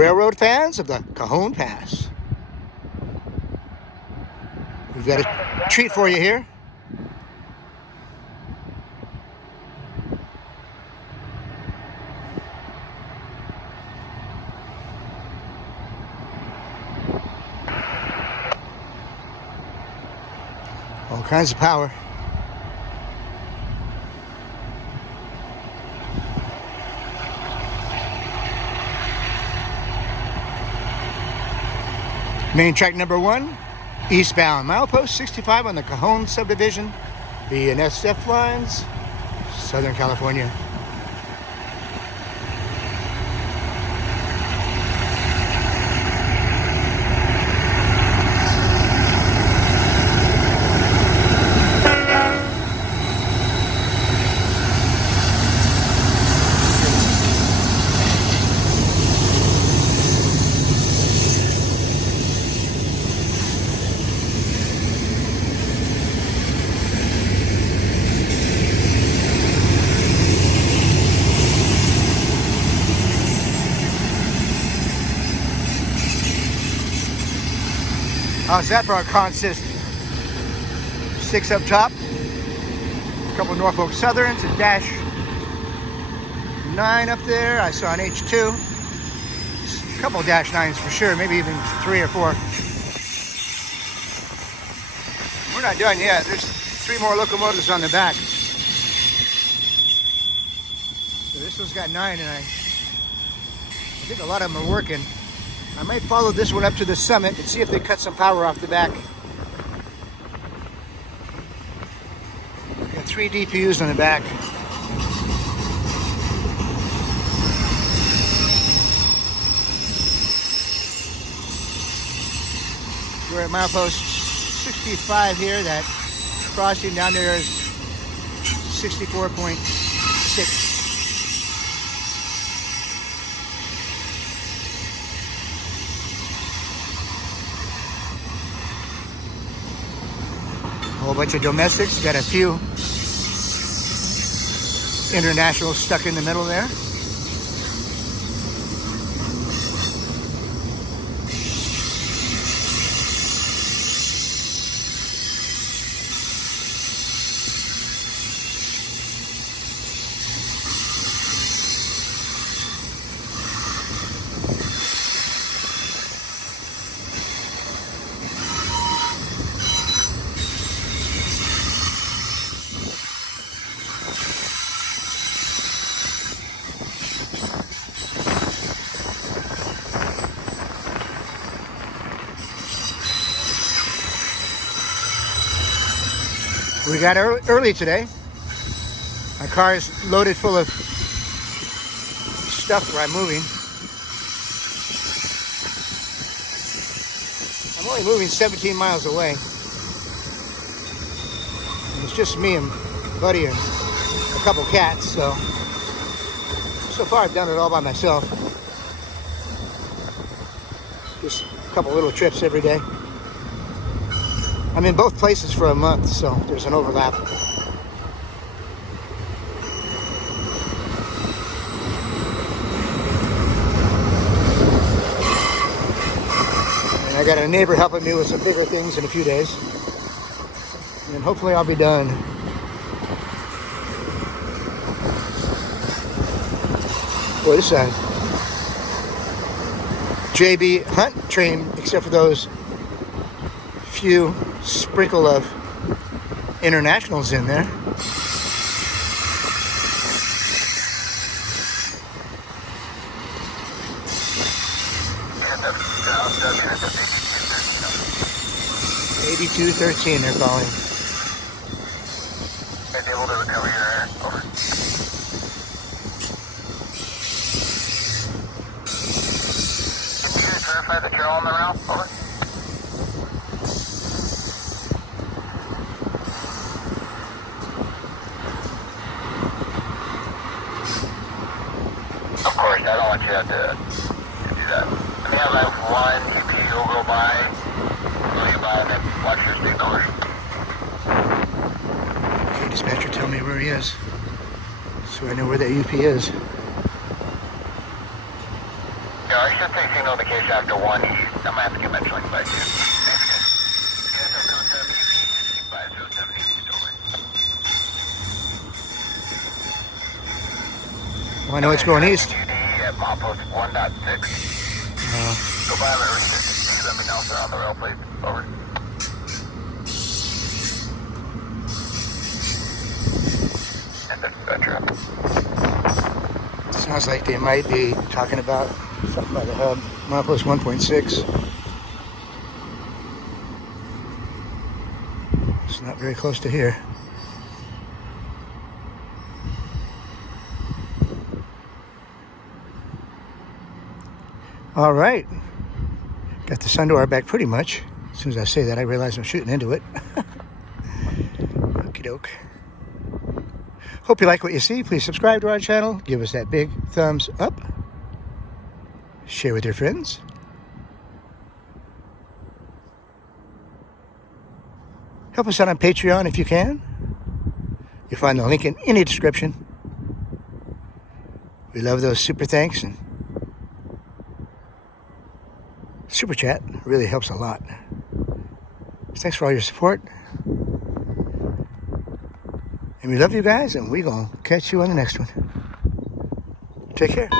railroad fans of the Cajon Pass. We've got a treat for you here. All kinds of power. Main track number 1, eastbound, milepost 65 on the Cajon subdivision, BNSF lines, Southern California. How's that for our consist? 6 up top, a couple Norfolk Southerns, a dash 9 up there. I saw an H2, a couple dash 9s for sure, maybe even 3 or 4. We're not done yet. There's 3 more locomotives on the back. So this one's got 9, and I think a lot of them are working. I might follow this one up to the summit and see if they cut some power off the back. Got 3 DPUs on the back. We're at milepost 65 here. That crossing down there is 64.6. A whole bunch of domestics, got a few internationals stuck in the middle there. We got early today. My car is loaded full of stuff where I'm moving. I'm only moving 17 miles away. And it's just me and Buddy and a couple cats, so far I've done it all by myself. Just a couple little trips every day. I'm in both places for a month, so there's an overlap. And I got a neighbor helping me with some bigger things in a few days. And hopefully I'll be done. Boy, this is a JBHunt train, except for those few sprinkle of internationals in there. (8213) they're calling. Are you able to recover your air? Over. Can you guys verify that you're all on the route? Over. Of course, I don't want you to have to do that. Let me have like one UPU go by, go you by, and then watch your speed numbers. Okay, dispatcher, tell me where he is, so I know where that UP is. Yeah, should say signal indication after 1 east. I might have to get my joint by 2. BNSF concept, EP 507 east, over. Well, I know it's going east. At milepost 1.6. Go by the resistance. Let me know if they're on the rail, please. Over. And then gotcha. Sounds like they might be talking about something by the hub. Milepost 1.6. It's not very close to here. All right. Got the sun to our back pretty much. As soon as I say that, I realize I'm shooting into it. Okie doke. Hope you like what you see. Please subscribe to our channel. Give us that big thumbs up. Share with your friends. Help us out on Patreon if you can. You'll find the link in any description. We love those super thanks and super chat. It really helps a lot. Thanks for all your support. And we love you guys, and we're going to catch you on the next one. Take care.